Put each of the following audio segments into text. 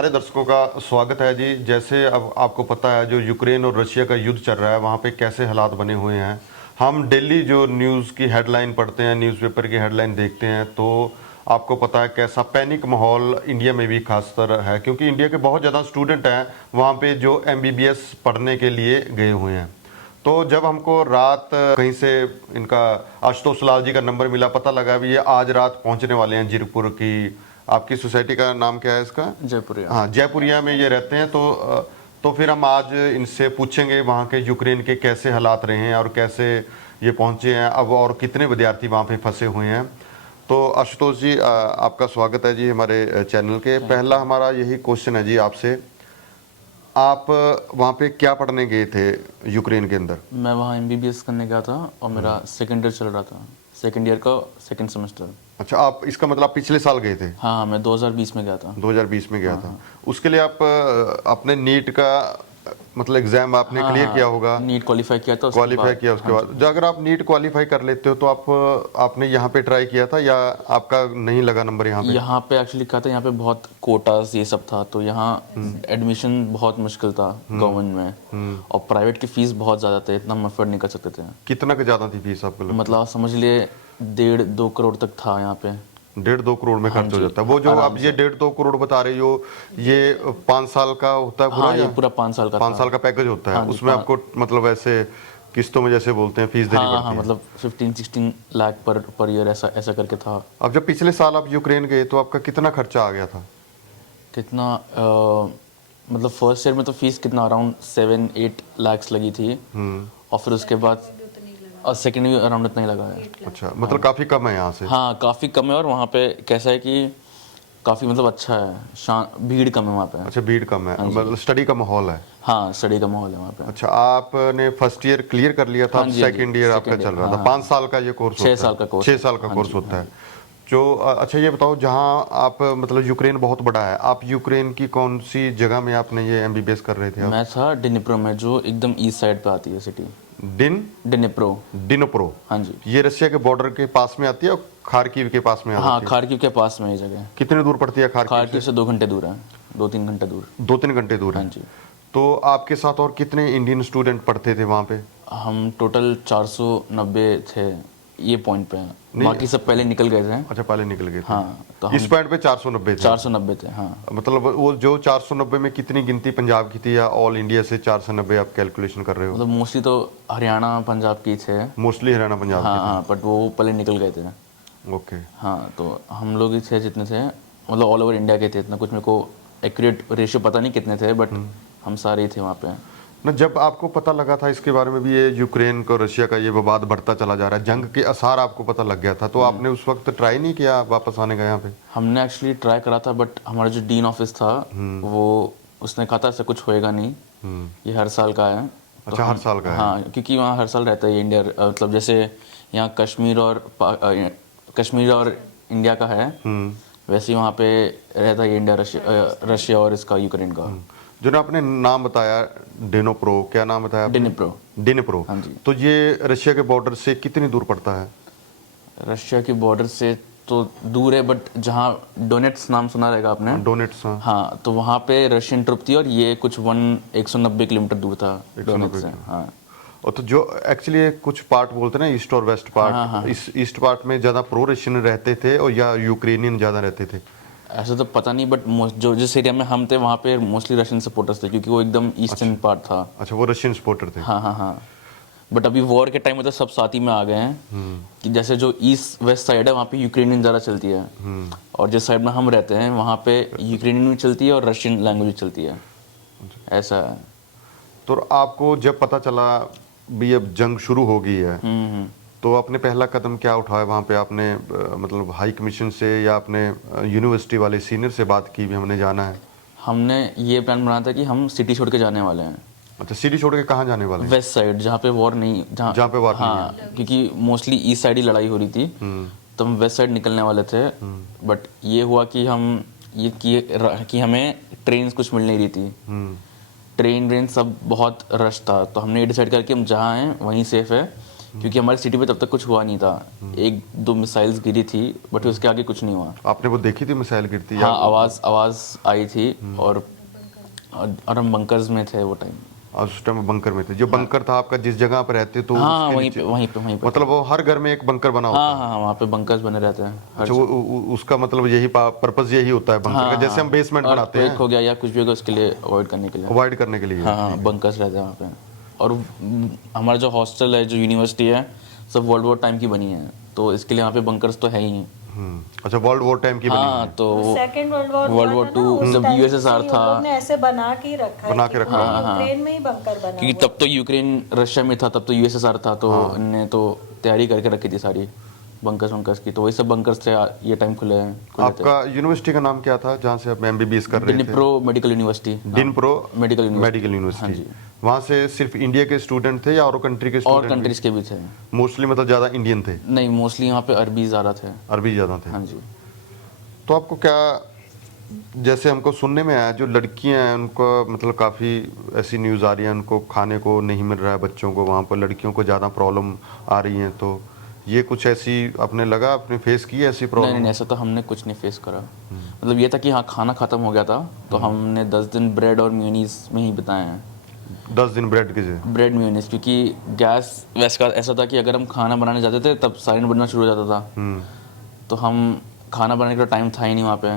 सारे दर्शकों का स्वागत है जी। जैसे अब आपको पता है जो यूक्रेन और रशिया का युद्ध चल रहा है वहाँ पे कैसे हालात बने हुए हैं। हम डेली जो न्यूज़ की हेडलाइन पढ़ते हैं, न्यूज़पेपर की हेडलाइन देखते हैं, तो आपको पता है कैसा पैनिक माहौल इंडिया में भी खासकर है, क्योंकि इंडिया के बहुत ज़्यादा स्टूडेंट हैं वहाँ पे जो एमबीबीएस पढ़ने के लिए गए हुए हैं। तो जब हमको रात कहीं से इनका आशुतोष लाल जी का नंबर मिला, पता लगा भी ये आज रात पहुंचने वाले हैं जीरकपुर की। आपकी सोसाइटी का नाम क्या है इसका? जयपुरिया। हाँ, जयपुरिया में ये रहते हैं। तो फिर हम आज इनसे पूछेंगे वहाँ के यूक्रेन के कैसे हालात रहे हैं और कैसे ये पहुँचे हैं अब, और कितने विद्यार्थी वहाँ पे फंसे हुए हैं। तो आशुतोष जी, आपका स्वागत है जी हमारे चैनल के। पहला हमारा यही क्वेश्चन है जी आपसे, आप वहाँ पे क्या पढ़ने गए थे यूक्रेन के अंदर? मैं वहाँ एमबीबीएस करने गया था और मेरा सेकेंड ईयर चल रहा था, सेकेंड ईयर का सेकेंड सेमेस्टर। अच्छा, आप इसका मतलब आप पिछले साल गए थे? हाँ, मैं 2020 में गया था। 2020 में गया था। उसके लिए आप अपने नीट का मतलब एग्जाम आपने क्लियर किया होगा? नीट क्वालिफाई किया था, क्वालिफाई किया उसके बाद जो अगर आप नीट क्वालिफाई कर लेते हो तो आपने यहाँ पे ट्राई किया था या आपका नहीं लगा नंबर यहाँ पे? यहाँ पे एक्चुअली क्या था, यहाँ पे बहुत कोटास ये सब था, तो यहाँ एडमिशन बहुत मुश्किल था गवर्नमेंट में, और प्राइवेट की फीस बहुत ज़्यादा थे, इतना हम अफोर्ड नहीं कर सकते थे। कितना का ज़्यादा थी फीस आपको? मतलब आप समझ लिए 1.5-2 करोड़ तक था यहाँ पे। 1.5-2 करोड़ में खर्च हो जाता है। वो जो आप ये 1.5-2 करोड़ बता रहे हो, ये 5 साल का होता है पूरा? हाँ, ये पूरा 5 साल का 5 साल का पैकेज होता है। उसमें आपको मतलब ऐसे किस्तों में जैसे बोलते हैं फीस देनी पड़ती है? हाँ, मतलब 15-16 लाख पर ईयर ऐसा करके था। अब जब पिछले साल आप यूक्रेन गए तो आपका कितना खर्चा आ गया था? कितना मतलब फर्स्ट ईयर में तो फीस कितना अराउंड 7-8 लाख लगी थी, और फिर उसके बाद और सेकेंड ईयर अराउंड इतना ही लगा है। अच्छा, मतलब काफ़ी कम है यहाँ से? हाँ, काफ़ी कम है, और वहाँ पे कैसा है कि काफ़ी मतलब अच्छा है, भीड़ कम है वहाँ पे। अच्छा, भीड़ कम है, मतलब स्टडी का माहौल है? हाँ, स्टडी का माहौल है वहाँ पे। अच्छा, आपने फर्स्ट ईयर क्लियर कर लिया था? हाँ जी, सेकेंड ईयर आपका सेकंड चल रहा ईयर, था? हाँ। 5 साल का ये कोर्स होता है? 6 साल का कोर्स। 6 साल का कोर्स होता है जो अच्छा ये बताओ, जहाँ आप मतलब यूक्रेन बहुत बड़ा है, आप यूक्रेन की कौन सी जगह में आपने ये एमबीबीएस कर रहे थे आप? मैं था डिनिप्रो में, जो एकदम ईस्ट साइड पे आती है सिटी। डिनिप्रो। डिनिप्रो? हाँ जी। ये रशिया के बॉर्डर के पास में आती है और खारकीव के पास में आती है? हाँ, खारकीव के पास में ये जगह। कितनी दूर पड़ती है खारकीव से 2 घंटे दूर है, 2-3 घंटे दूर। 2-3 घंटे दूर है? हाँ जी। तो आपके साथ और कितने इंडियन स्टूडेंट पढ़ते थे वहाँ पे? हम टोटल 490 थे ये पॉइंट पे, बाकी सब पहले निकल गए थे। अच्छा, पहले निकल गए थे। हाँ, तो इस पॉइंट पे 490 थे? 490 थे, हाँ। मतलब वो जो 490 में कितनी गिनती पंजाब की थी या ऑल इंडिया से 490 आप कैलकुलेशन कर रहे हो? मतलब मोस्टली तो हरियाणा पंजाब की थे। मोस्टली हरियाणा पंजाब हाँ हाँ, बट वो पहले निकल गए थे। के? ओके। हाँ, तो हम लोग ही थे जितने थे, मतलब ऑल ओवर इंडिया के थे। इतना कुछ मेरे को एक्यूरेट रेशियो पता नहीं कितने थे, बट हम सारे ही थे वहाँ पे। ना, जब आपको पता लगा था इसके बारे में भी, ये यूक्रेन को रशिया का ये विवाद बढ़ता चला जा रहा है, जंग के आसार आपको पता लग गया था, तो आपने उस वक्त ट्राई नहीं किया वापस आने का यहाँ पे? हमने एक्चुअली ट्राई करा था, बट हमारा जो डीन ऑफिस था वो उसने कहा था ऐसा कुछ होएगा नहीं, ये हर साल का है। तो अच्छा, हर साल का है? हाँ, क्योंकि वहाँ हर साल रहता है ये इंडिया, मतलब जैसे यहाँ कश्मीर और इंडिया का है, वैसे ही वहाँ पे रहता है इंडिया, रशिया और इसका यूक्रेन का। जो ना आपने नाम बताया डिनिप्रो, क्या नाम बताया आपने? डिनिप्रो। हाँ जी। तो ये रशिया के बॉर्डर से कितनी दूर पड़ता है? रशिया के बॉर्डर से तो दूर है, बट जहाँ डोनेट्स नाम सुना रहेगा आपने? डोनेट्स, हाँ। हाँ, तो वहाँ पे रशियन ट्रुप थी, और ये कुछ 190 किलोमीटर दूर था डोनेट्स से। हाँ, और तो जो एक्चुअली कुछ पार्ट बोलते हैं ना, ईस्ट और वेस्ट पार्ट, इस ईस्ट पार्ट में ज़्यादा प्रो रशियन रहते थे और या यूक्रेनियन ज़्यादा रहते थे? ऐसा तो पता नहीं, बट जो जिस एरिया में हम थे वहाँ पे मोस्टली रशियन सपोर्टर्स थे, क्योंकि वो एकदम ईस्टर्न पार्ट था। अच्छा, वो रशियन सपोर्टर थे? हाँ हाँ हाँ, बट अभी वॉर के टाइम में तो सब साथ ही में आ गए हैं, कि जैसे जो ईस्ट वेस्ट साइड है वहाँ पे यूक्रेनियन ज़्यादा चलती है, और जिस साइड में हम रहते हैं वहाँ पे यूक्रेनियन भी चलती है और रशियन लैंग्वेज भी चलती है, ऐसा है। तो आपको जब पता चला भी अब जंग शुरू हो गई है, तो आपने पहला कदम क्या उठाया वहाँ पे? आपने मतलब हाई कमीशन से या आपने यूनिवर्सिटी वाले सीनियर से बात की भी हमने जाना है? हमने ये प्लान बनाया था कि हम सिटी छोड़ के जाने वाले हैं। अच्छा, सिटी छोड़ के कहाँ जाने वाले हैं? वेस्ट साइड, जहाँ पे वॉर नहीं, जहाँ पे वॉर नहीं है। क्योंकि मोस्टली ईस्ट साइड ही लड़ाई हो रही थी, तो हम वेस्ट साइड निकलने वाले थे, बट ये हुआ कि हम ये कि हमें ट्रेन कुछ मिल नहीं रही थी, ट्रेन सब बहुत रश था, तो हमने ये डिसाइड किया कि हम जहाँ हैं वहीं सेफ है, क्योंकि हमारी सिटी पे तब तक कुछ हुआ नहीं था। एक दो मिसाइल्स गिरी थी बट उसके आगे कुछ नहीं हुआ। आपने वो देखी थी मिसाइल गिरती? हाँ, आवाज़ आई थी और हम बंकर्स में थे वो टाइम। और उस टाइम बंकर में थे? जो बंकर था आपका, जिस जगह पर रहते तो हाँ, उसके वहीं नीचे? पे वहीं पे मतलब वो हर घर में एक बंकर बना होता हाँ है? हाँ, वहाँ पे बंकर्स बने रहते हैं हर अच्छा, उसका मतलब यही पर्पस यही होता है बंकर का, जैसे हम बेसमेंट बनाते हैं हो गया या कुछ भी होगा उसके लिए अवॉइड करने के लिए। अवॉइड करने के लिए? हाँ, बंकर्स रहते हैं वहाँ पे। और हमारा जो हॉस्टल है, जो यूनिवर्सिटी है, सब वर्ल्ड वॉर टाइम की बनी है, तो इसके लिए वहाँ पे बंकर्स तो है ही। अच्छा, वर्ल्ड वॉर टाइम की बनी हुई हाँ, है? तो second world war world war two जब यूएसएसआर था, लोग ने ऐसे बना के रखा है बना के कि रखा पूरे यूक्रेन में ही बंकर बना क्योंकि हुआ तब तो यूक्रेन रशिया में था, तब तो यूएसएसआर था, तो इनने तो तैयारी करके रखी थी सारी बंकर्स की, तो वही सब बंकर्स थे ये टाइम खुले थे। आपका यूनिवर्सिटी का नाम क्या था जहाँ से आप एमबीबीएस कर रहे थे? Dnipro medical university. Dnipro medical university. वहाँ से सिर्फ इंडिया के स्टूडेंट थे या और कंट्री के और स्टूडेंट? कंट्रीज के भी थे। मोस्टली मतलब ज़्यादा इंडियन थे? नहीं, मोस्टली यहाँ पे अरबी ज़्यादा थे। अरबी ज़्यादा थे? हाँ जी। तो आपको क्या, जैसे हमको सुनने में आया जो लड़कियां हैं उनको मतलब काफ़ी ऐसी न्यूज़ आ रही है, उनको खाने को नहीं मिल रहा है, बच्चों को वहाँ पर लड़कियों को ज़्यादा प्रॉब्लम आ रही हैं, तो ये कुछ ऐसी आपने लगा आपने फेस की ऐसी प्रॉब्लम? नहीं, ऐसा तो हमने कुछ नहीं फेस करा। मतलब ये था कि हाँ, खाना ख़त्म हो गया था, तो हमने 10 दिन ब्रेड और मेयोनीज में ही बिताए हैं। 10 दिन ब्रेड के जगह? ब्रेड मेयोनीज, क्योंकि गैस वैस का ऐसा था कि अगर हम खाना बनाने जाते थे तब साइलेंट बनना शुरू हो जाता था, तो हम खाना बनाने का टाइम था ही नहीं वहाँ पे,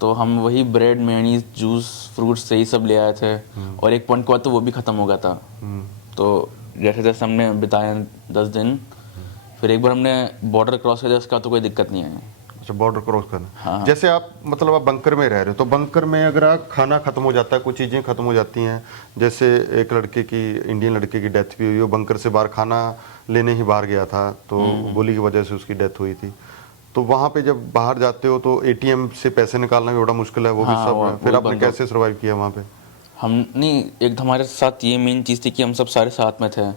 तो हम वही ब्रेड मेयोनीज जूस फ्रूट्स से ही सब ले आए थे, और एक पॉइंट के बाद तो वो भी ख़त्म हो गया था। तो जैसे जैसे हमने बिताए 10 दिन, फिर एक बार हमने बॉर्डर क्रॉस किया, उसका तो कोई दिक्कत नहीं आई। अच्छा, बॉर्डर क्रॉस करना। हाँ। जैसे आप मतलब आप बंकर में रह रहे हो, तो बंकर में अगर आप खाना खत्म हो जाता है, कुछ चीज़ें खत्म हो जाती हैं, जैसे एक लड़के की, इंडियन लड़के की डेथ भी हुई, वो बंकर से बाहर खाना लेने ही बाहर गया था, तो गोली की वजह से उसकी डेथ हुई थी। तो वहाँ पे जब बाहर जाते हो तो एटीएम से पैसे निकालना भी बड़ा मुश्किल है, वो भी सब, फिर आपने कैसे सर्वाइव किया वहाँ पे? हम नहीं, एक हमारे साथ ये मेन चीज़ थी कि हम सब सारे साथ में थे,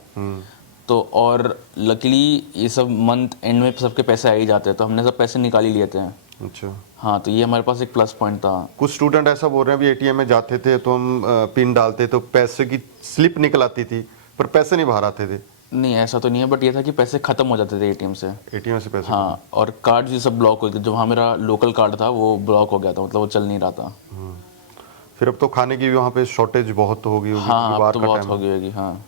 तो और लकीली ये सब मंथ एंड में सबके पैसे आ ही जाते हैं, तो हमने सब पैसे निकाल ही लिए थे। अच्छा। हाँ, तो ये हमारे पास एक प्लस पॉइंट था। कुछ स्टूडेंट ऐसा बोल रहे हैं भी एटीएम में जाते थे तो हम पिन डालते तो पैसे की स्लिप निकल आती थी, पर पैसे नहीं बाहर आते थे। नहीं, ऐसा तो नहीं है, बट ये था कि पैसे ख़त्म हो जाते थे एटीएम से। एटीएम से पैसे? हाँ, और कार्ड भी सब ब्लॉक हो गए थे। जो वहाँ मेरा लोकल कार्ड था वो ब्लॉक हो गया था, मतलब वो चल नहीं रहा था। फिर अब तो खाने की भी वहाँ पे शॉर्टेज बहुत हो गई होगी? हाँ, बाहर अब तो का बहुत टाइम हो गई होगी। हाँ,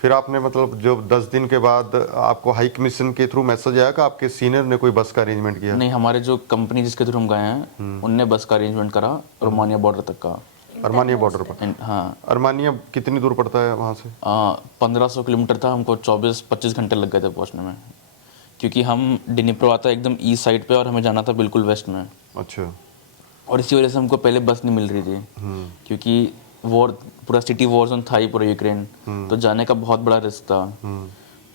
फिर आपने मतलब जो 10 दिन के बाद आपको हाई कमीशन के थ्रू मैसेज आया कि आपके सीनियर ने कोई बस का अरेंजमेंट किया? नहीं, हमारे जो कंपनी जिसके थ्रू हम गए हैं उनने बस का अरेंजमेंट करा रोमानिया बॉर्डर तक का। अर्मानिया बॉर्डर पर? हाँ। अर्मानिया कितनी दूर पड़ता है वहाँ से? 1500 किलोमीटर था, हमको 24-25 घंटे लग गए थे पहुँचने में, क्योंकि हम डिनिप्रो आता एकदम ईस्ट साइड पे और हमें जाना था बिल्कुल वेस्ट में। अच्छा। और इसी वजह से हमको पहले बस नहीं मिल रही थी, क्योंकि वॉर, पूरा सिटी वॉर जोन था ही पूरा यूक्रेन, तो जाने का बहुत बड़ा रिस्क था।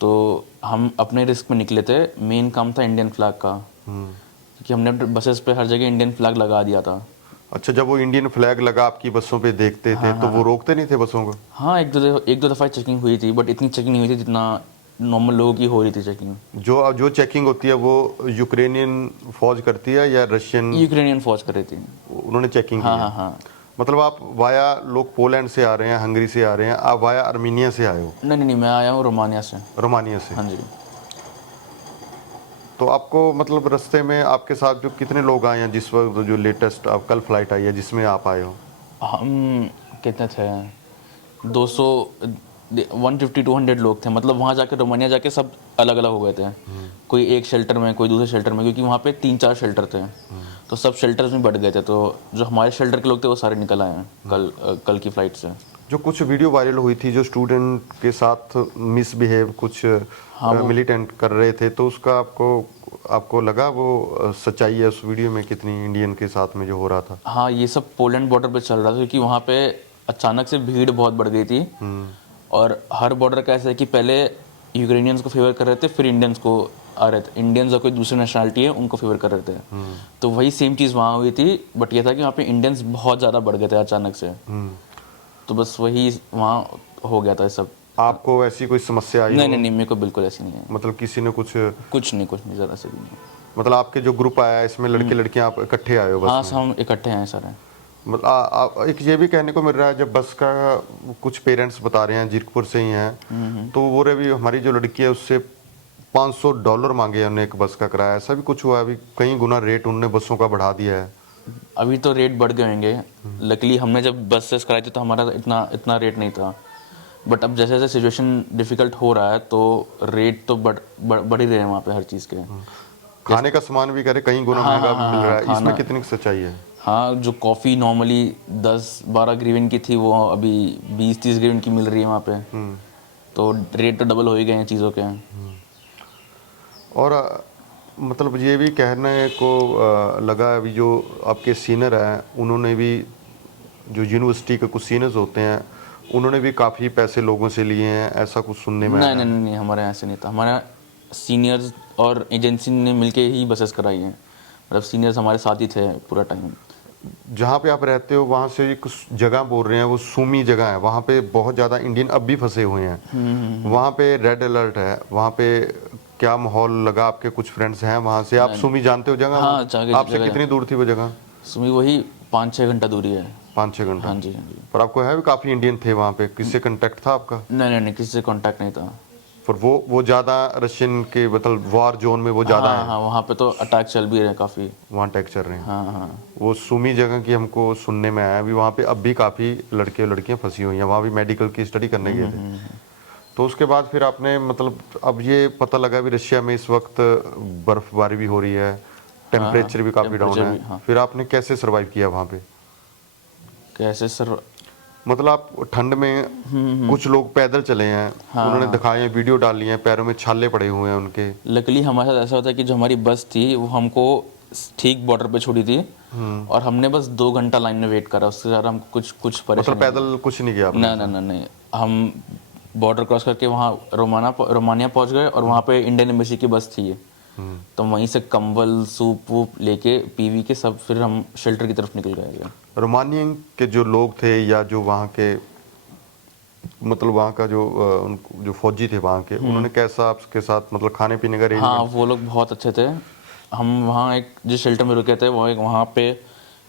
तो हम अपने रिस्क में निकले थे। मेन काम था इंडियन फ्लैग का, क्योंकि हमने बसेस पे हर जगह इंडियन फ्लैग लगा दिया था। अच्छा, जब वो इंडियन फ्लैग लगा आपकी बसों पे देखते थे तो वो रोकते नहीं थे बसों को? हाँ, एक दो दफ़ा चेकिंग हुई थी, बट इतनी चेकिंग नहीं हुई थी जितना नॉर्मल लोगों की हो रही थी चेकिंग। जो चेकिंग होती है वो यूक्रेनियन फौज करती है या रशियन? यूक्रेनियन फौज कर रही थी, उन्होंने चेकिंग की? हाँ हाँ। मतलब आप वाया, लोग पोलैंड से आ रहे हैं, हंगरी से आ रहे हैं, आप वाया अर्मीनिया से आए हो? नहीं, मैं आया हूँ रोमानिया से। रोमानिया से? हाँ जी। तो आपको मतलब रास्ते में आपके साथ जो कितने लोग आए हैं जिस वक्त, जो लेटेस्ट आप कल फ्लाइट आई है जिसमें आप आए हो? हम कितने थे, 150-200 लोग थे। मतलब वहाँ जाके, रोमानिया जाके सब अलग अलग हो गए थे, कोई एक शेल्टर में, कोई दूसरे शेल्टर में, क्योंकि वहाँ पे 3-4 शेल्टर थे, तो सब शेल्टर्स में बढ़ गए थे। तो जो हमारे शेल्टर के लोग थे वो सारे निकल आए हैं कल की फ्लाइट से। जो कुछ वीडियो वायरल हुई थी जो स्टूडेंट के साथ मिसबिहेव कुछ मिलिटेंट कर रहे थे, तो उसका आपको लगा वो सच्चाई है उस वीडियो में कितनी इंडियन के साथ में जो हो रहा था? हाँ, ये सब पोलैंड बॉर्डर पे चल रहा था, क्योंकि वहाँ पे अचानक से भीड़ बहुत बढ़ गई थी, और हर बॉर्डर का ऐसा है कि पहले यूक्रेनियंस को फेवर कर रहे थे, फिर इंडियंस को आ रहे थे, इंडियंस और कोई दूसरी नेशनलिटी है उनको फेवर कर रहे थे। तो वही सेम चीज़ वहाँ हुई थी, बट ये था कि वहाँ पे इंडियंस बहुत ज़्यादा बढ़ गए थे अचानक से, तो बस वही वहाँ हो गया था सब। आपको ऐसी कोई समस्या आई? नहीं, मेरे को बिल्कुल ऐसी नहीं है। मतलब किसी ने कुछ नहीं, ज़रा से भी नहीं। मतलब आपके जो ग्रुप आया इसमें लड़के लड़कियां आप इकट्ठे आए हो बस हाँ, में? हम इकट्ठे हैं सारे। मतलब एक ये भी कहने को मिल रहा है, जब बस का कुछ पेरेंट्स बता रहे हैं, जीरकपुर से ही हैं, तो वो बोल रहे भी हमारी जो लड़की है उससे $500 मांगे हैं उन्हें एक बस का किराया। ऐसा भी कुछ हुआ है? अभी कई गुना रेट उन्होंने बसों का बढ़ा दिया है। अभी तो रेट बढ़ गए होंगे। लकीली हमने जब बस से कराई थी तो हमारा इतना इतना रेट नहीं था, बट अब जैसे जैसे सिचुएशन डिफिकल्ट हो रहा है तो रेट तो बढ़ ही रहे हैं वहाँ पे हर चीज़ के। खाने का सामान भी करे कई गुना हाँ, महंगा हाँ, मिल रहा है, हाँ, इसमें खाना। कितनी सच्चाई है? हाँ, जो कॉफ़ी नॉर्मली 10-12 ग्रीवन की थी वो अभी 20-30 ग्रीवन की मिल रही है वहाँ पे। तो रेट तो डबल हो ही गए हैं चीज़ों के। और मतलब ये भी कहने को लगा, अभी जो आपके सीनियर हैं उन्होंने भी, जो यूनिवर्सिटी के कुछ सीनियर्स होते हैं उन्होंने भी काफ़ी पैसे लोगों से लिए हैं, ऐसा कुछ सुनने में नहीं आया नहीं है। नहीं नहीं, हमारे यहाँ से नहीं था। हमारा सीनियर्स और एजेंसी ने मिलके ही बसेस कराई हैं। मतलब सीनियर्स हमारे साथ ही थे पूरा टाइम। जहाँ पे आप रहते हो वहाँ से कुछ जगह बोल रहे हैं, वो सूमी जगह है, वहाँ पे बहुत ज़्यादा इंडियन अब भी फंसे हुए हैं। वहाँ पे रेड अलर्ट है, वहाँ पे क्या माहौल लगा? आपके कुछ फ्रेंड्स हैं वहाँ से, आप सूमी जानते हो जगह? हाँ, आपसे कितनी दूर थी वो जगह? सुमी वही 5-6 घंटा दूरी है। 5-6 घंटा? हाँ जी, हाँ जी। पर आपको है भी काफ़ी इंडियन थे वहाँ पे, किससे कांटेक्ट था आपका? नहीं नहीं नहीं, किसी से कांटेक्ट नहीं था। पर वो ज़्यादा रशियन के मतलब वॉर जोन में वो ज़्यादा हाँ है, हाँ, वहाँ पे तो अटैक चल भी रहे हैं काफ़ी। वहाँ अटैक चल रहे हैं। हाँ हाँ। वो सूमी जगह की हमको सुनने में आया, अभी वहाँ पे अब भी काफ़ी लड़के और लड़कियाँ फंसी हुई हैं, वहाँ भी मेडिकल की स्टडी करने गए थे। तो उसके बाद फिर आपने मतलब अब ये पता लगा भी रशिया में इस वक्त बर्फबारी भी हो रही है, टेम्परेचर भी काफ़ी डाउन टेम्परेचर है, भी, हाँ। फिर आपने कैसे सर्वाइव किया वहाँ पे? कैसे सर? मतलब आप ठंड में, कुछ लोग पैदल चले हैं, उन्होंने दिखाए हैं, वीडियो डाली हैं, पैरों में छाले पड़े हुए हैं उनके। लकीली हमारे साथ ऐसा होता है कि जो हमारी बस थी वो हमको ठीक बॉर्डर पे छोड़ी थी और हमने बस 2 घंटा लाइन में वेट करा, उससे ज़्यादा हम कुछ मतलब परेशानी पैदल कुछ नहीं किया आपने? नहीं नहीं नहीं नहीं, हम बॉर्डर क्रॉस करके वहाँ रोमानिया पहुँच गए और वहाँ पे इंडियन एम्बेसी की बस थी। तो वहीं से कंबल सूप वूप लेके पीवी के सब फिर हम शेल्टर की तरफ निकल गए। रोमानियन के जो लोग थे या जो वहाँ के मतलब वहाँ का जो फौजी थे वहाँ के, उन्होंने कैसा आपके साथ मतलब खाने पीने का हाँ, अरेंजमेंट? वो लोग बहुत अच्छे थे। हम वहाँ एक जिस शेल्टर में रुके थे वहाँ पे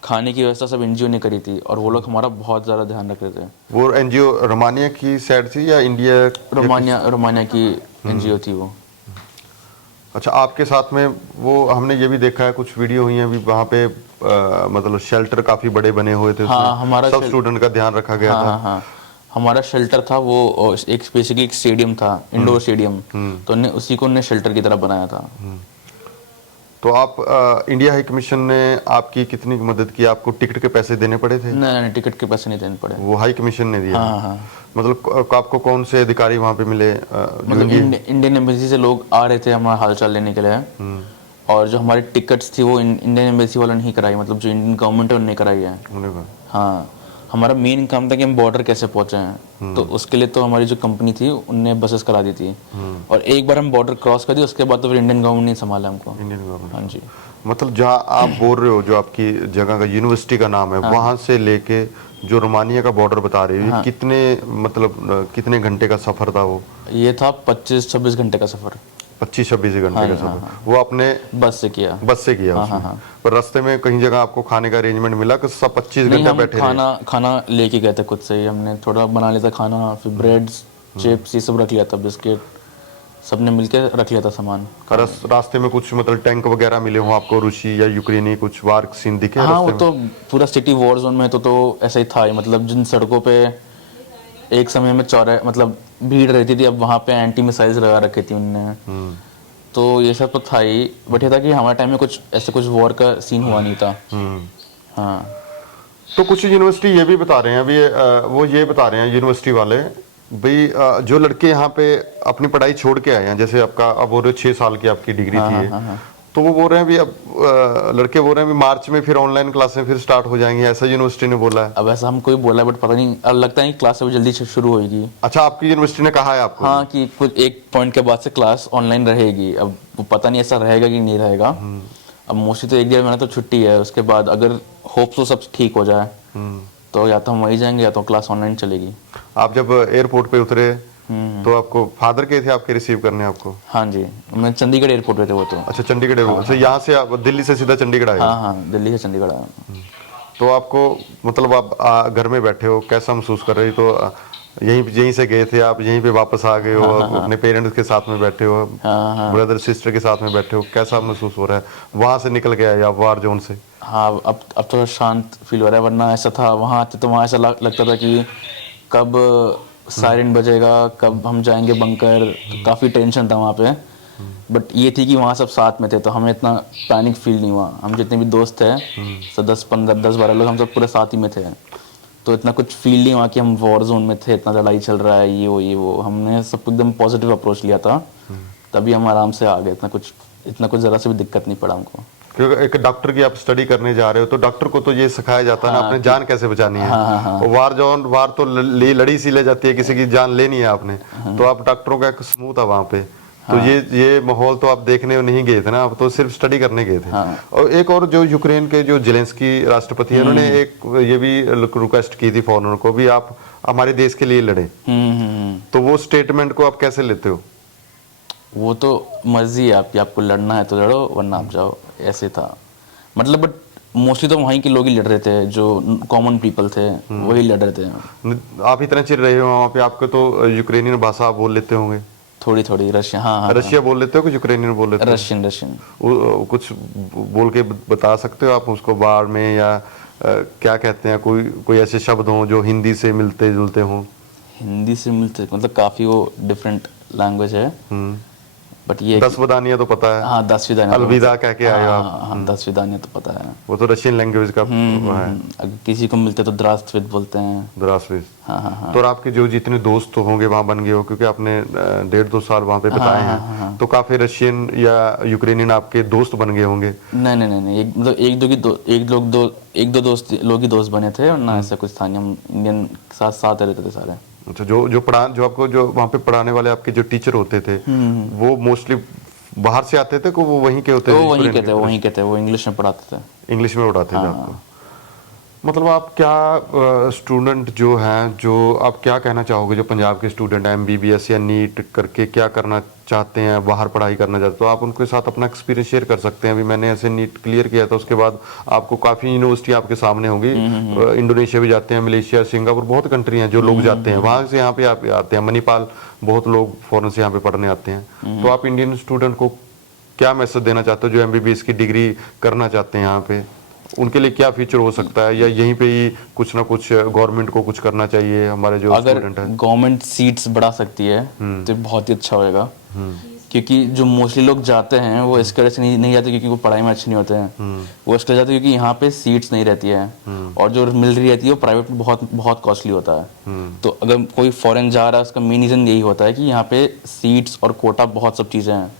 खाने की व्यवस्था सब एनजीओ ने करी थी और वो लोग हमारा बहुत ज़्यादा ध्यान रख रहे थे। वो एनजीओ रोमानिया की साइड थी या इंडिया? रोमानिया की एनजीओ थी वो। अच्छा, आपके साथ में वो हमने ये भी देखा है, कुछ वीडियो हुई हैं अभी वहाँ पे मतलब शेल्टर काफ़ी बड़े बने हुए थे, हाँ, उसमें हमारा सब स्टूडेंट का ध्यान रखा गया हाँ था। हाँ हाँ, हमारा शेल्टर था वो एक बेसिकली एक स्टेडियम था, इंडोर स्टेडियम। तो उन्हें उसी को शेल्टर की तरह बनाया था। तो आप इंडिया हाई कमीशन ने आपकी कितनी मदद की? आपको टिकट के पैसे देने पड़े थे? नहीं नहीं, टिकट के पैसे नहीं देने पड़े। वो हाई कमीशन ने दिया? हाँ हाँ, मतलब आपको कौन से अधिकारी वहाँ पे मिले? मतलब इंडियन एम्बेसी से लोग आ रहे थे हमारा हालचाल लेने के लिए। और जो हमारी टिकट्स थी वो इंडियन एम्बेसी वालों ने ही कराई, मतलब जो इंडियन गवर्नमेंट है उन्होंने कराई है। उन्हें कहा? हाँ, हमारा मेन काम था कि हम बॉर्डर कैसे पहुंचे हैं, तो उसके लिए तो हमारी जो कंपनी थी उनने बसेस करा दी थी। और एक बार हम बॉर्डर क्रॉस कर दिए उसके बाद तो फिर इंडियन गवर्नमेंट ने संभाला हमको। Indian government? हाँ जी। मतलब जहाँ आप बोल रहे हो, जो आपकी जगह का यूनिवर्सिटी का नाम है, वहाँ से लेके जो रोमानिया का बॉर्डर बता रहे हो, ये कितने मतलब कितने घंटे का सफर था वो? ये था 25-26 घंटे का सफर। 25-26 घंटे का सफर वो आपने बस से किया। बस से किया उसमें? पर रास्ते में कहीं जगह आपको खाने का अरेंजमेंट मिला कि सब 25 नहीं, घंटे हम बैठे रहे? खाना लेके गए थे खुद से ही। हमने थोड़ा बना लिया था खाना, फिर ब्रेड चिप्स ये सब रख लिया था, बिस्किट सबने मिलके रख लिया था सामान। रास्ते में कुछ मतलब टैंक वगैरह मिले हो आपको, रूसी या यूक्रेनी कुछ वार सीन दिखे? हाँ, वो रास्ते में? तो पूरा सिटी वॉर जोन में तो ऐसा ही था ही। मतलब जिन सड़कों पे एक समय में चौराहे मतलब भीड़ रहती थी, अब वहाँ पे एंटी मिसाइल्स लगा रखी थी उनने। तो ये सब तो था ही, बट ये था कि हमारे टाइम में कुछ ऐसे कुछ वॉर का सीन हुआ नहीं था। हाँ, तो कुछ यूनिवर्सिटी ये भी बता रहे हैं अभी, वो ये बता रहे हैं यूनिवर्सिटी वाले भाई, जो लड़के यहाँ पे अपनी पढ़ाई छोड़ के आए हैं, जैसे आपका अब बोल रहे 6 साल की आपकी डिग्री थी, तो वो बोल रहे हैं भी अब लड़के बोल रहे हैं भी मार्च में फिर ऑनलाइन क्लासें फिर स्टार्ट हो जाएंगी, ऐसा यूनिवर्सिटी ने बोला है। अब ऐसा हमको ही बोला है, बट पता नहीं, अब लगता है कि क्लास अभी जल्दी शुरू होगी। अच्छा, आपकी यूनिवर्सिटी ने कहा है आपको? हाँ, कि कुछ एक पॉइंट के बाद से क्लास ऑनलाइन रहेगी। अब वो पता नहीं ऐसा रहेगा कि नहीं रहेगा। अब मोस्टली तो 1-1.5 महीना तो छुट्टी है, उसके बाद अगर होप तो सब ठीक हो जाए तो या तो हम वहीं जाएंगे या तो क्लास ऑनलाइन चलेगी। आप जब एयरपोर्ट पे उतरे तो आपको फादर के थे आपके रिसीव करने आपको? हाँ जी, मैं चंडीगढ़ एयरपोर्ट पे थे वो तो। अच्छा, चंडीगढ़ एयरपोर्ट से? यहाँ से आप दिल्ली से सीधा चंडीगढ़ आए? हाँ हाँ, दिल्ली से चंडीगढ़ आया। तो आपको मतलब आप घर में बैठे हो, कैसा महसूस कर रहे हो? तो यहीं से गए थे आप, यहीं पे वापस आ गए हो, अपने पेरेंट्स के साथ में बैठे हो, ब्रदर सिस्टर के साथ में बैठे हो, कैसा महसूस हो रहा है वहां से निकल के आए आप वार जोन से? हाँ, अब थोड़ा शांत फील हो रहा है, वरना ऐसा था वहाँ आते तो वहाँ ऐसा लगता था कि कब सायरन बजेगा, कब हम जाएंगे बंकर, तो काफ़ी टेंशन था वहाँ पे। बट ये थी कि वहाँ सब साथ में थे तो हमें इतना पैनिक फील नहीं हुआ। हम जितने भी दोस्त थे, तो 10-12 लोग, हम सब पूरे साथ ही में थे, तो इतना कुछ फील नहीं हुआ कि हम वॉर जोन में थे, इतना लड़ाई चल रहा है, ये वो। हमने सब कुछ एकदम पॉजिटिव अप्रोच लिया था, तभी हम आराम से आ गए। इतना कुछ ज़रा से भी दिक्कत नहीं पड़ा हमको। क्योंकि एक डॉक्टर की आप स्टडी करने जा रहे हो तो डॉक्टर को तो ये सिखाया जाता है ना, अपनी जान कैसे बचानी है। और वार तो लड़ी सी ले जाती है, किसी की जान लेनी है आपने, तो आप डॉक्टरों का एक समूह था वहाँ पे। तो ये माहौल तो आप देखने नहीं गए थे ना, आप तो सिर्फ स्टडी करने गए थे। और एक और जो यूक्रेन के जो जेलेंस्की राष्ट्रपति है, उन्होंने एक ये भी रिक्वेस्ट की थी फॉरेनर को भी, आप हमारे देश के लिए लड़े। तो वो स्टेटमेंट को आप कैसे लेते हो? वो तो मर्जी है आपकी, आपको लड़ना है तो लड़ो, वरना आप जाओ, ऐसे था। मतलब बट मोस्टली तो वहीं के लोग ही लड़ रहे थे, जो कॉमन पीपल थे वही लड़ रहे थे। आप इतना चिर रहे हो वहाँ पे, आपको तो यूक्रेनियन भाषा आप बोल लेते होंगे? थोड़ी रशियन, हाँ। रशिया बोल लेते हो कि यूक्रेनियन बोल लेते हो? रशियन। कुछ बोल के बता सकते हो आप उसको बार में, या क्या कहते हैं, कोई ऐसे शब्द हों जो हिंदी से मिलते जुलते हों? हिंदी से मिलते मतलब काफ़ी वो डिफरेंट लैंग्वेज है। बट ये 10 वदानियाँ तो पता है? हाँ, 10 विदानियाँ अलविदा कह के आए हो आप? हाँ, 10 विदानियाँ तो पता है। वो तो रशियन लैंग्वेज का है। अगर किसी को मिलते तो द्रास्त्वित बोलते हैं। द्रास्वित। हाँ। तो आपके जो जितने दोस्त होंगे वहाँ बन गए हो, क्योंकि आपने 1.5-2 साल वहाँ पे बिताए हैं, तो काफी रशियन या यूक्रेनियन आपके दोस्त बन गए होंगे? नहीं, एक दो लोग ही दोस्त बने थे, और ना ऐसा कुछ था नहीं। हम इंडियन साथ रहते थे सारे। अच्छा, जो आपको जो वहाँ पे पढ़ाने वाले आपके जो टीचर होते थे, वो मोस्टली बाहर से आते थे को वो वहीं के होते थे? वहीं के थे, वो इंग्लिश में पढ़ाते थे। इंग्लिश में पढ़ाते थे आपको? मतलब आप क्या स्टूडेंट जो हैं, जो आप क्या कहना चाहोगे, जो पंजाब के स्टूडेंट हैं, एमबीबीएस या नीट करके क्या करना चाहते हैं, बाहर पढ़ाई करना चाहते हैं, तो आप उनके साथ अपना एक्सपीरियंस शेयर कर सकते हैं। अभी मैंने ऐसे नीट क्लियर किया था, उसके बाद आपको काफ़ी यूनिवर्सिटी आपके सामने होंगी। इंडोनेशिया भी जाते हैं, मलेशिया, सिंगापुर, बहुत कंट्री हैं जो लोग जाते हैं वहाँ से यहाँ पे आप आते हैं। मणिपाल, बहुत लोग फॉरेन से यहाँ पे पढ़ने आते हैं। तो आप इंडियन स्टूडेंट को क्या मैसेज देना चाहते हो जो एमबीबीएस की डिग्री करना चाहते हैं यहाँ पे? उनके लिए क्या फीचर हो सकता है, या यहीं पे ही कुछ ना कुछ गवर्नमेंट को कुछ करना चाहिए हमारे जो स्टूडेंट हैं? गवर्नमेंट सीट्स बढ़ा सकती है तो बहुत ही अच्छा होएगा। क्योंकि जो मोस्टली लोग जाते हैं वो इस वजह से नहीं जाते क्योंकि वो पढ़ाई में अच्छे नहीं होते हैं, वो इसलिए जाते हैं क्योंकि यहाँ पे सीट्स नहीं रहती है, और जो मिल रही रहती है वो प्राइवेट में बहुत कॉस्टली होता है। तो अगर कोई फॉरेन जा रहा है उसका मेन रीज़न यही होता है कि यहाँ पे सीट्स और कोटा बहुत सब चीज़ें हैं।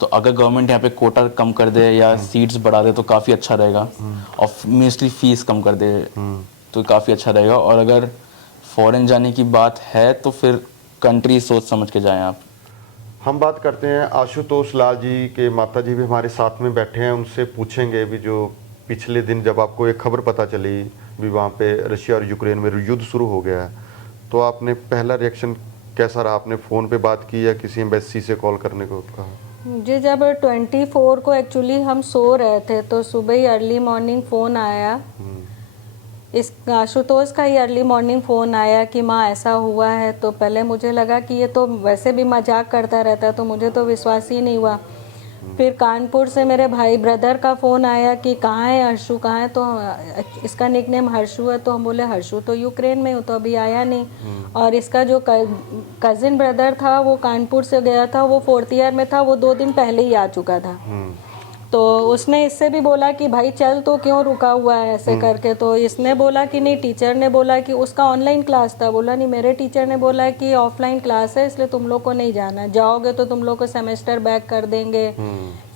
तो अगर गवर्नमेंट यहाँ पे कोटा कम कर दे या सीट्स बढ़ा दे तो काफ़ी अच्छा रहेगा, और मोस्टली फीस कम कर दे तो काफ़ी अच्छा रहेगा। और अगर फॉरेन जाने की बात है तो फिर कंट्री सोच समझ के जाएं आप। हम बात करते हैं आशुतोष लाल जी के, माता जी भी हमारे साथ में बैठे हैं, उनसे पूछेंगे भी जो पिछले दिन जब आपको एक खबर पता चली भी वहाँ पे रशिया और यूक्रेन में युद्ध शुरू हो गया है, तो आपने पहला रिएक्शन कैसा रहा? आपने फ़ोन पे बात की या किसी एम्बेसी से कॉल करने को कहा? जी, जब 24 को एक्चुअली हम सो रहे थे तो सुबह ही अर्ली मॉर्निंग फ़ोन आया, इस आशुतोष का ही अर्ली मॉर्निंग फ़ोन आया कि माँ ऐसा हुआ है। तो पहले मुझे लगा कि ये तो वैसे भी मजाक करता रहता है, तो मुझे तो विश्वास ही नहीं हुआ। फिर कानपुर से मेरे भाई ब्रदर का फ़ोन आया कि कहाँ है हर्षु, कहाँ है, तो इसका निकनेम हर्षु है। तो हम बोले हर्षु तो यूक्रेन में हो, तो अभी आया नहीं। और इसका जो कज़िन ब्रदर था वो कानपुर से गया था, वो 4th ईयर में था, वो 2 दिन पहले ही आ चुका था। तो उसने इससे भी बोला कि भाई चल, तो क्यों रुका हुआ है ऐसे करके। तो इसने बोला कि नहीं, टीचर ने बोला कि उसका ऑनलाइन क्लास था। बोला नहीं, मेरे टीचर ने बोला कि ऑफलाइन क्लास है, इसलिए तुम लोग को नहीं जाना, जाओगे तो तुम लोग को सेमेस्टर बैक कर देंगे,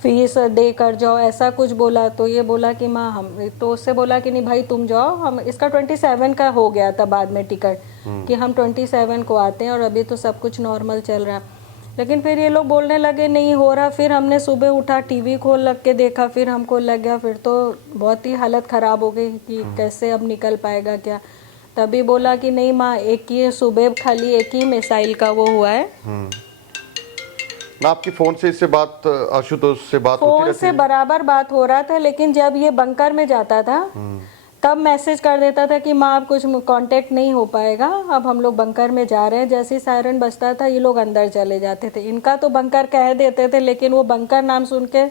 फीस दे कर जाओ, ऐसा कुछ बोला। तो ये बोला कि माँ हम, तो उससे बोला कि नहीं भाई तुम जाओ, हम, इसका 27 का हो गया था बाद में टिकट कि हम 27 को आते हैं, और अभी तो सब कुछ नॉर्मल चल रहा है। लेकिन फिर ये लोग बोलने लगे नहीं हो रहा। फिर हमने सुबह उठा, टीवी खोल लग के देखा, फिर हमको लग गया, फिर तो बहुत ही हालत ख़राब हो गई कि कैसे अब निकल पाएगा क्या। तभी बोला कि नहीं माँ, एक ही सुबह खाली एक ही मिसाइल का वो हुआ है। ना आपकी फ़ोन से इससे बात, आशुतोष से बात होती फ़ोन रहती से बराबर बात हो रहा था, लेकिन जब ये बंकर में जाता था तब मैसेज कर देता था कि माँ अब कुछ कांटेक्ट नहीं हो पाएगा, अब हम लोग बंकर में जा रहे हैं। जैसे ही सायरन बजता था ये लोग अंदर चले जाते थे। इनका तो बंकर कह देते थे, लेकिन वो बंकर नाम सुन के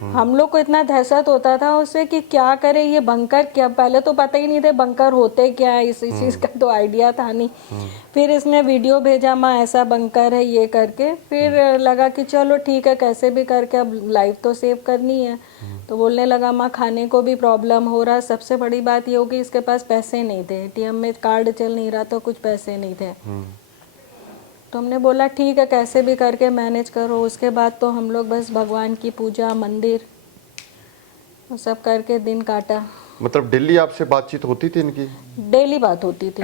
हम लोग को इतना दहशत होता था उससे कि क्या करें, ये बंकर क्या, पहले तो पता ही नहीं थे बंकर होते क्या है, इस चीज़ का तो आइडिया था नहीं। फिर इसने वीडियो भेजा, माँ ऐसा बंकर है ये करके। फिर लगा कि चलो ठीक है, कैसे भी करके अब लाइफ तो सेव करनी है। तो बोलने लगा माँ खाने को भी प्रॉब्लम हो रहा, सबसे बड़ी बात ये होगी इसके पास पैसे नहीं थे, एटीएम में कार्ड चल नहीं रहा, तो कुछ पैसे नहीं थे। तो हमने बोला ठीक है कैसे भी करके मैनेज करो। उसके बाद तो हम लोग बस भगवान की पूजा, मंदिर, वो सब करके दिन काटा। मतलब डेली आपसे बातचीत होती थी इनकी? डेली बात होती थी।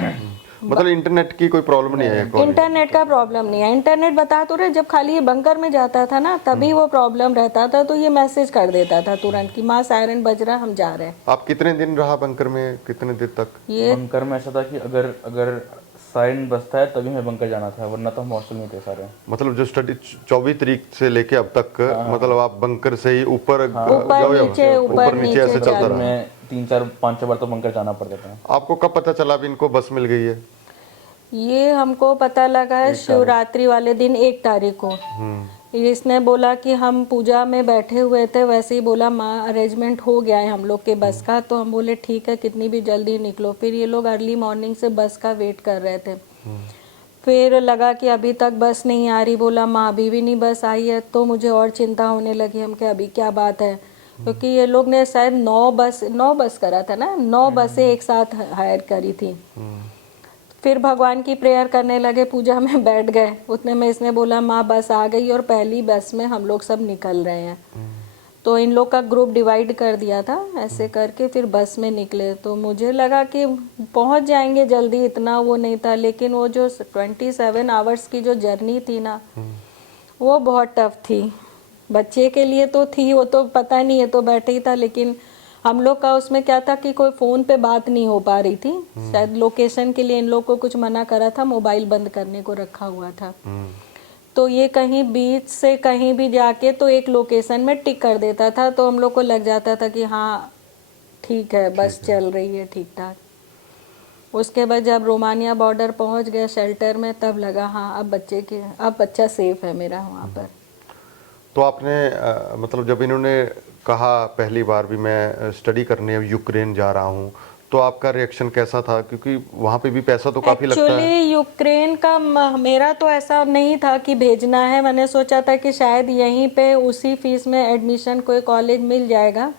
मतलब इंटरनेट की कोई प्रॉब्लम नहीं है? इंटरनेट का प्रॉब्लम नहीं है। इंटरनेट बता तो रहे, जब खाली ये बंकर में जाता था ना तभी वो प्रॉब्लम रहता था, तो ये मैसेज कर देता था तुरंत कि माँ सायरन बज रहा, हम जा रहे हैं। आप कितने दिन रहा बंकर में, कितने देर तक? ये बंकर में ऐसा था कि अगर सायरन बजता है तभी हमें बंकर जाना था, वरना तो हम हॉस्टल में थे सारे। मतलब जो स्टडी 24 तारीख से लेके अब तक, मतलब आप बंकर से ही ऊपर ऊपर नीचे ऐसे चलता रहा? में 3-4-5 बार तो बंकर जाना पड़ता था। आपको कब पता चला अभी इनको बस मिल गई है? ये हमको पता लगा है शिवरात्रि वाले दिन 1 तारीख को। इसने बोला कि हम पूजा में बैठे हुए थे, वैसे ही बोला माँ अरेंजमेंट हो गया है हम लोग के बस का। तो हम बोले ठीक है, कितनी भी जल्दी निकलो। फिर ये लोग अर्ली मॉर्निंग से बस का वेट कर रहे थे। फिर लगा कि अभी तक बस नहीं आ रही, बोला माँ अभी भी नहीं बस आई है। तो मुझे और चिंता होने लगी, हम क्या अभी क्या बात है, क्योंकि ये लोग ने शायद 9 बस करा था ना, 9 बसें एक साथ हायर करी थी। फिर भगवान की प्रेयर करने लगे, पूजा में बैठ गए। उतने में इसने बोला माँ बस आ गई, और पहली बस में हम लोग सब निकल रहे हैं। तो इन लोग का ग्रुप डिवाइड कर दिया था, ऐसे करके फिर बस में निकले। तो मुझे लगा कि पहुंच जाएंगे जल्दी, इतना वो नहीं था। लेकिन वो जो 27 आवर्स की जो जर्नी थी ना, वो बहुत टफ थी। बच्चे के लिए तो थी, वो तो पता नहीं है तो बैठे ही था, लेकिन हम लोग का उसमें क्या था कि कोई फ़ोन पे बात नहीं हो पा रही थी। शायद लोकेशन के लिए इन लोग को कुछ मना करा था, मोबाइल बंद करने को रखा हुआ था। तो ये कहीं बीच से कहीं भी जाके तो एक लोकेशन में टिक कर देता था, तो हम लोग को लग जाता था कि हाँ ठीक है, बस चल रही है ठीक ठाक। उसके बाद जब रोमानिया बॉर्डर पहुंच गए शेल्टर में, तब लगा हाँ अब बच्चा सेफ है मेरा वहाँ पर। तो आपने मतलब जब इन्होंने कहा पहली बार भी मैं स्टडी करने यूक्रेन जा रहा हूँ, तो आपका रिएक्शन कैसा था? क्योंकि वहाँ पे भी पैसा तो काफ़ी लगता है। एक्चुअली यूक्रेन का मेरा तो ऐसा नहीं था कि भेजना है। मैंने सोचा था कि शायद यहीं पे उसी फीस में एडमिशन कोई कॉलेज मिल जाएगा।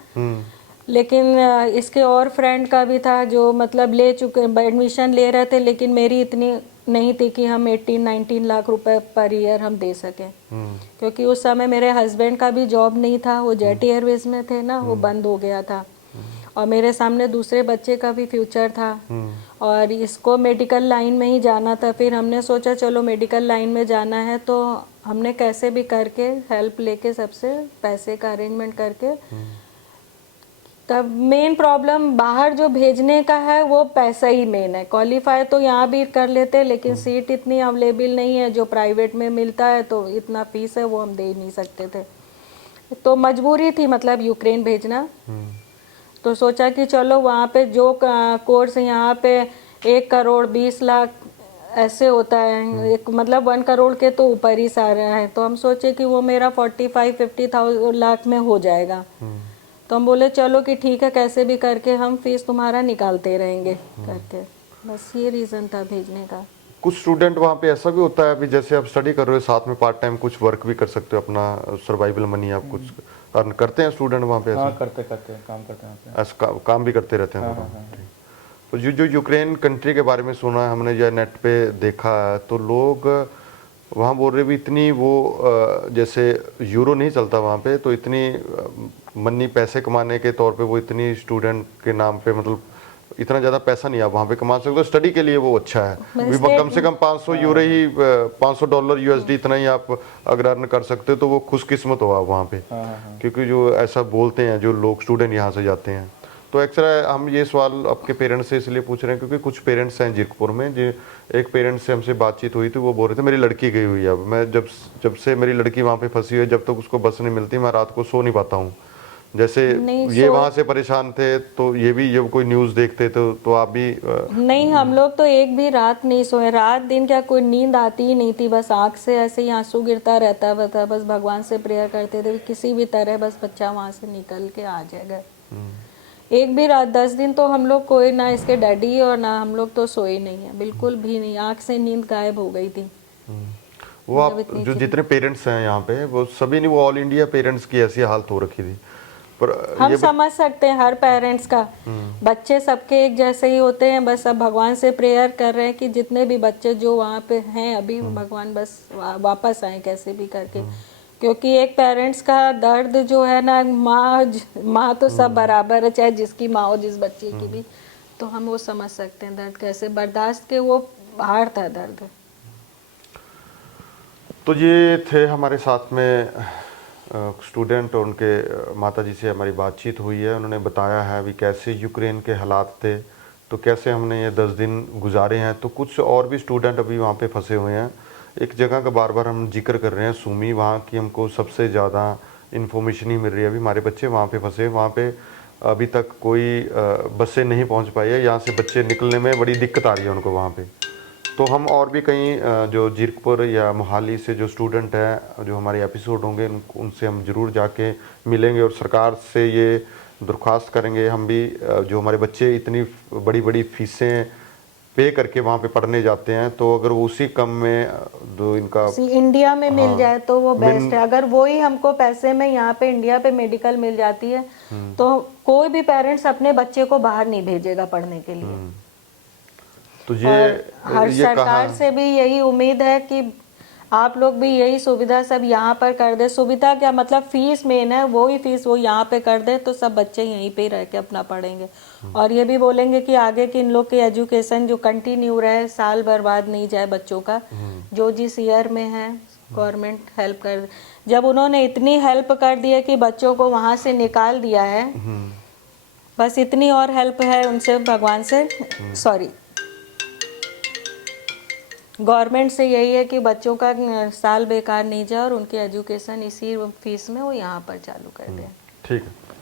लेकिन इसके और फ्रेंड का भी था जो मतलब ले चुके, एडमिशन ले रहे थे, लेकिन मेरी इतनी नहीं थी कि हम 18-19 लाख रुपए पर ईयर हम दे सकें। क्योंकि उस समय मेरे हस्बैंड का भी जॉब नहीं था, वो जेट एयरवेज में थे ना, वो बंद हो गया था। और मेरे सामने दूसरे बच्चे का भी फ्यूचर था, और इसको मेडिकल लाइन में ही जाना था। फिर हमने सोचा चलो मेडिकल लाइन में जाना है, तो हमने कैसे भी करके हेल्प लेके सबसे पैसे का अरेंजमेंट करके, तब मेन प्रॉब्लम बाहर जो भेजने का है वो पैसा ही मेन है। क्वालिफाई तो यहाँ भी कर लेते, लेकिन सीट इतनी अवेलेबल नहीं है जो प्राइवेट में मिलता है, तो इतना फीस है वो हम दे नहीं सकते थे। तो मजबूरी थी मतलब यूक्रेन भेजना। तो सोचा कि चलो वहाँ पे जो कोर्स यहाँ पे 1 करोड़ 20 लाख ऐसे होता है, एक मतलब 1 करोड़ के तो ऊपर ही सारा है। तो हम सोचे कि वो मेरा 45-50 लाख में हो जाएगा। तो हम बोले चलो कि ठीक है, कैसे भी करके हम फीस तुम्हारा निकालते रहेंगे करके। बस ये रीज़न था भेजने का। कुछ स्टूडेंट वहाँ पे ऐसा भी होता है, अभी जैसे आप स्टडी कर रहे हो साथ में पार्ट टाइम कुछ वर्क भी कर सकते हो, अपना सर्वाइवल मनी आप कुछ अर्न करते हैं स्टूडेंट वहाँ पे? हाँ करते हैं, काम करते हैं ऐसा काम भी करते रहते हैं? तो जो यूक्रेन कंट्री के बारे में सुना है हमने या नेट पे देखा है, तो लोग वहाँ बोल रहे भी इतनी वो जैसे यूरो नहीं चलता वहाँ पे, तो इतनी मनी पैसे कमाने के तौर पे वो इतनी स्टूडेंट के नाम पे मतलब इतना ज़्यादा पैसा नहीं आप वहाँ पे कमा सकते हो। स्टडी के लिए वो अच्छा है, कम से कम 500 यूरो ही, $500 USD इतना ही आप अगर अर्न कर सकते हो तो वो खुशकिस्मत हो आप वहाँ पे। क्योंकि जो ऐसा बोलते हैं जो लोग स्टूडेंट यहाँ से जाते हैं। तो एक्चुअली हम ये सवाल आपके पेरेंट्स से इसलिए पूछ रहे हैं क्योंकि कुछ पेरेंट्स हैं जीरकपुर में, जो एक पेरेंट्स से हमसे बातचीत हुई थी, वो बोल रहे थे मेरी लड़की गई हुई है, अब मैं जब से मेरी लड़की वहाँ पे फंसी हुई है, जब तक उसको बस नहीं मिलती मैं रात को सो नहीं पाता हूँ। जैसे नहीं, ये वहां से परेशान थे तो ये भी जब कोई न्यूज़ देखते तो आप भी नहीं, हम लोग तो एक भी रात नहीं सोए, रात दिन क्या कोई नींद आती ही नहीं थी, बस आँख से ऐसे ही आंसू गिरता रहता था, बस भगवान से प्रेयर करते थे किसी भी तरह बस बच्चा वहाँ से निकल के आ जाएगा। एक भी रात 10 दिन तो हम लोग कोई ना इसके डैडी और ना हम लोग तो सोए नहीं है, बिल्कुल भी नहीं, आँख से नींद गायब हो गई थी। वो आप जो जितने पेरेंट्स हैं यहाँ पे वो सभी ने, वो ऑल इंडिया पेरेंट्स की ऐसी हालत हो रखी थी। पर हम ये समझ सकते हैं हर पेरेंट्स का, बच्चे सबके एक जैसे ही होते हैं, बस अब भगवान से प्रेयर कर रहे हैं कि जितने भी बच्चे जो वहाँ पे हैं अभी भगवान बस वापस आए कैसे भी करके, क्योंकि एक पेरेंट्स का दर्द जो है ना, माँ तो सब बराबर है, चाहे जिसकी माँ हो जिस बच्चे की भी, तो हम वो समझ सकते हैं दर्द कैसे बर्दाश्त के वो बाहर था दर्द। तो ये थे हमारे साथ में स्टूडेंट और उनके माताजी से हमारी बातचीत हुई है। उन्होंने बताया है भी कैसे यूक्रेन के हालात थे, तो कैसे हमने ये 10 दिन गुजारे हैं। तो कुछ और भी स्टूडेंट अभी वहाँ पे फंसे हुए हैं। एक जगह का बार बार हम जिक्र कर रहे हैं, सुमी, वहाँ की हमको सबसे ज़्यादा इन्फॉर्मेशन ही मिल रही है। अभी हमारे बच्चे वहाँ पे फंसे, वहाँ पे अभी तक कोई बसें नहीं पहुँच पाई है। यहाँ से बच्चे निकलने में बड़ी दिक्कत आ रही है उनको वहाँ पे। तो हम और भी कहीं जो जीरकपुर या मोहाली से जो स्टूडेंट हैं, जो हमारे एपिसोड होंगे उनसे हम ज़रूर जाके मिलेंगे और सरकार से ये दरख्वास्त करेंगे हम भी, जो हमारे बच्चे इतनी बड़ी बड़ी फीसें पे करके वहाँ पे पढ़ने जाते हैं, तो अगर वो उसी कम में जो इनका इंडिया में मिल जाए तो वो बेस्ट है। अगर वो ही हमको पैसे में यहाँ पे इंडिया पे मेडिकल मिल जाती है तो कोई भी पेरेंट्स अपने बच्चे को बाहर नहीं भेजेगा पढ़ने के लिए। तो हर सरकार से भी यही उम्मीद है कि आप लोग भी यही सुविधा सब यहाँ पर कर दे। सुविधा क्या मतलब, फीस मेन है, वो ही फीस वो यहाँ पे कर दे तो सब बच्चे यहीं पे रह के अपना पढ़ेंगे। और ये भी बोलेंगे कि आगे की इन लोग की एजुकेशन जो कंटिन्यू रहे, साल बर्बाद नहीं जाए बच्चों का, जो जिस ईयर में है गवर्नमेंट हेल्प कर। जब उन्होंने इतनी हेल्प कर दी है कि बच्चों को वहाँ से निकाल दिया है, बस इतनी और हेल्प है उनसे, भगवान से, सॉरी, गवर्नमेंट से यही है कि बच्चों का साल बेकार नहीं जाए और उनकी एजुकेशन इसी फीस में वो यहाँ पर चालू कर दें। ठीक है।